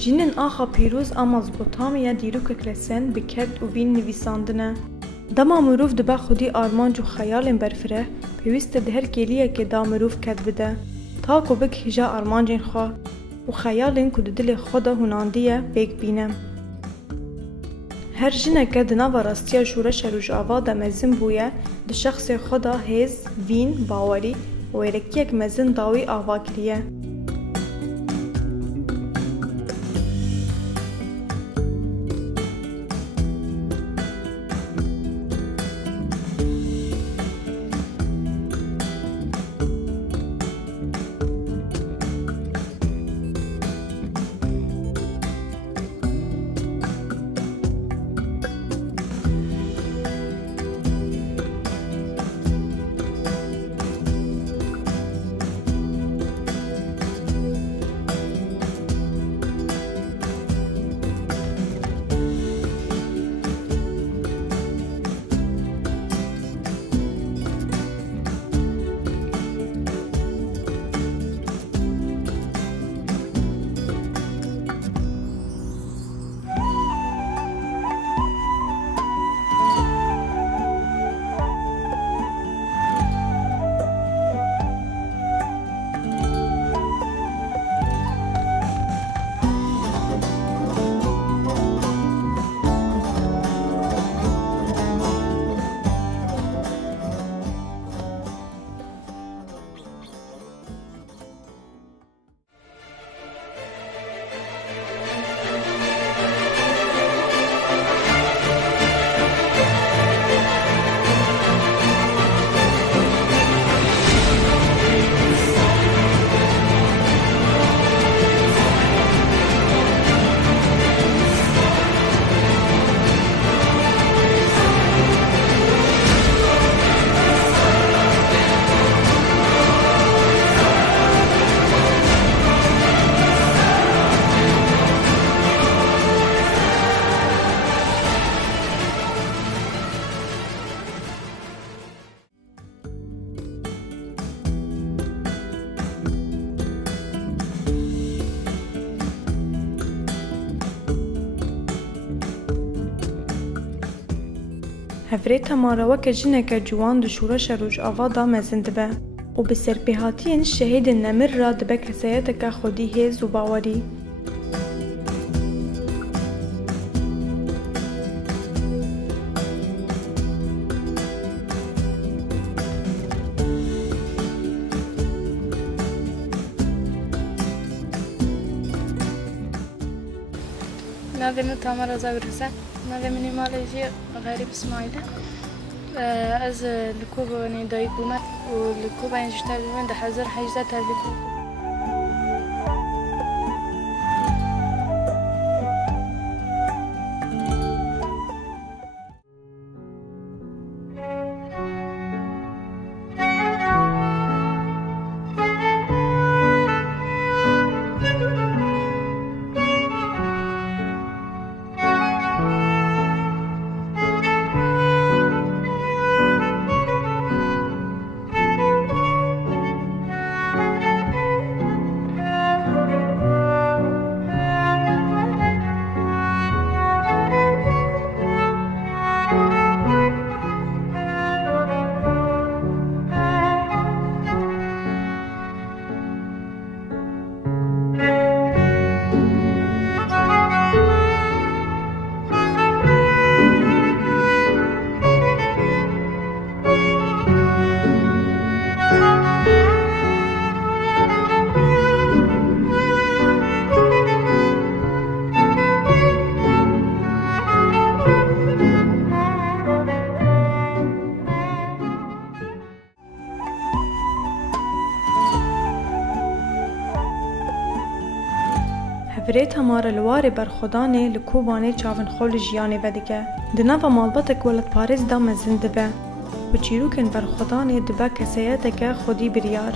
Jinên axa pîroz a Mezopotamiya dîrokek resen bi kerd û vîn nivîsandine. Dema mirov dibe xwedî armanc û xeyalên berfireh, pêwîst e di her kêliyekê da mirov ket bide, ta ku bikhîje armancên xwe û xeyalên ku di dilê xwe de hûnandiye pêk bîne. Her jineke di nava rastiya şûreşa Rojava de mezin bûye, di şexsê xwe de hêz, vîn, bawerî û wêrekiyek mezin dawî ava kiriye. Hevrê temare weke jineke ciwan di şûreşa Rojava da mezin dibe û bi serpêhatiyên şehîdên nemir re dibe kesayeteke xwedî hêz û bawerî. Navê min Tamara Zawir Hisen, navê min malê jî Gherîb İsmaîl e. Ez li Kobanê dayîk bûme û li Kobanê ji tevlî min 2018 tevlî bûm. Hevrê temare li warê berxwedanê li Kobanê çavên xwe li jiyanê vedike. Di nava malbatek welatparêz da mezin dibe û çîrokên berxwedanê dibe kesayeteke xwedî biryar.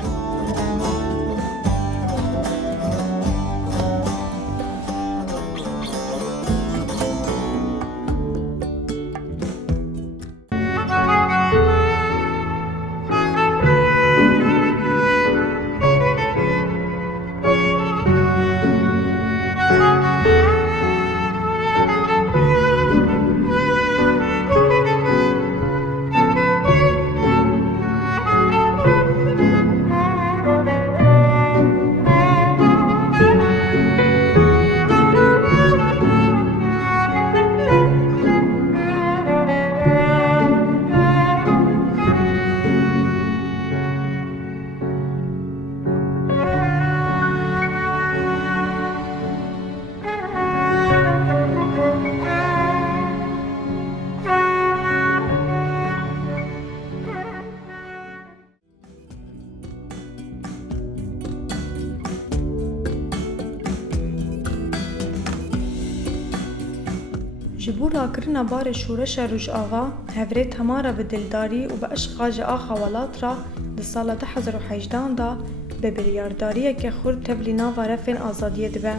جبو راکرنا بار شورش روش آغا هفره تمارا به دلداری و به عشقا جا آخا ولات را ده سال 2018 دا به بریارداریه که خورد تبلی ناوا رفن آزادیه دبه.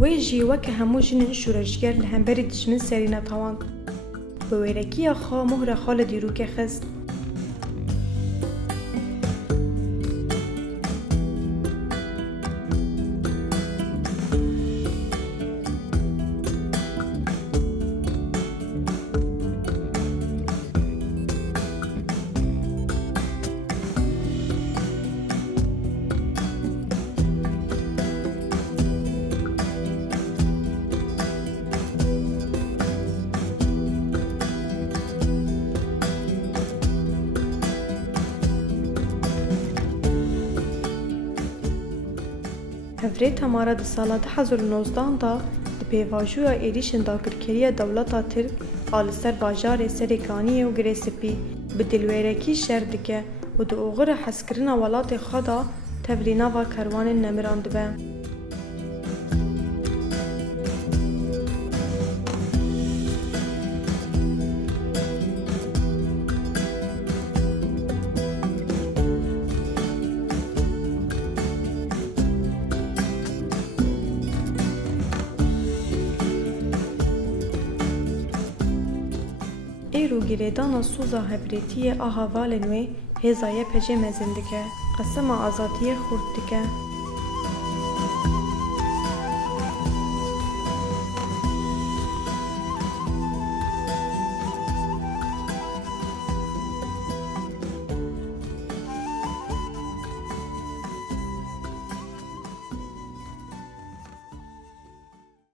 وی جی وکه همو جنین شورشگر لهمبری دجمن سری نتواند. به ویرکی خوا مهر خال دیروک خست. هفره تمارا ده سالا 2019 دا ده پیواجویا ایریشن داگرکریه دولتا ترک آلسر باجار سرکانیه و گریسپی به دلویرکی شر دکه و ده اوغر حسکرنا ولات خدا تبلینا و کروان نمیراند به. ایرو گریدانا سوزا هبریتی آها والنوی هزایه پجه مزندکه قسم آزادی خورد دکه.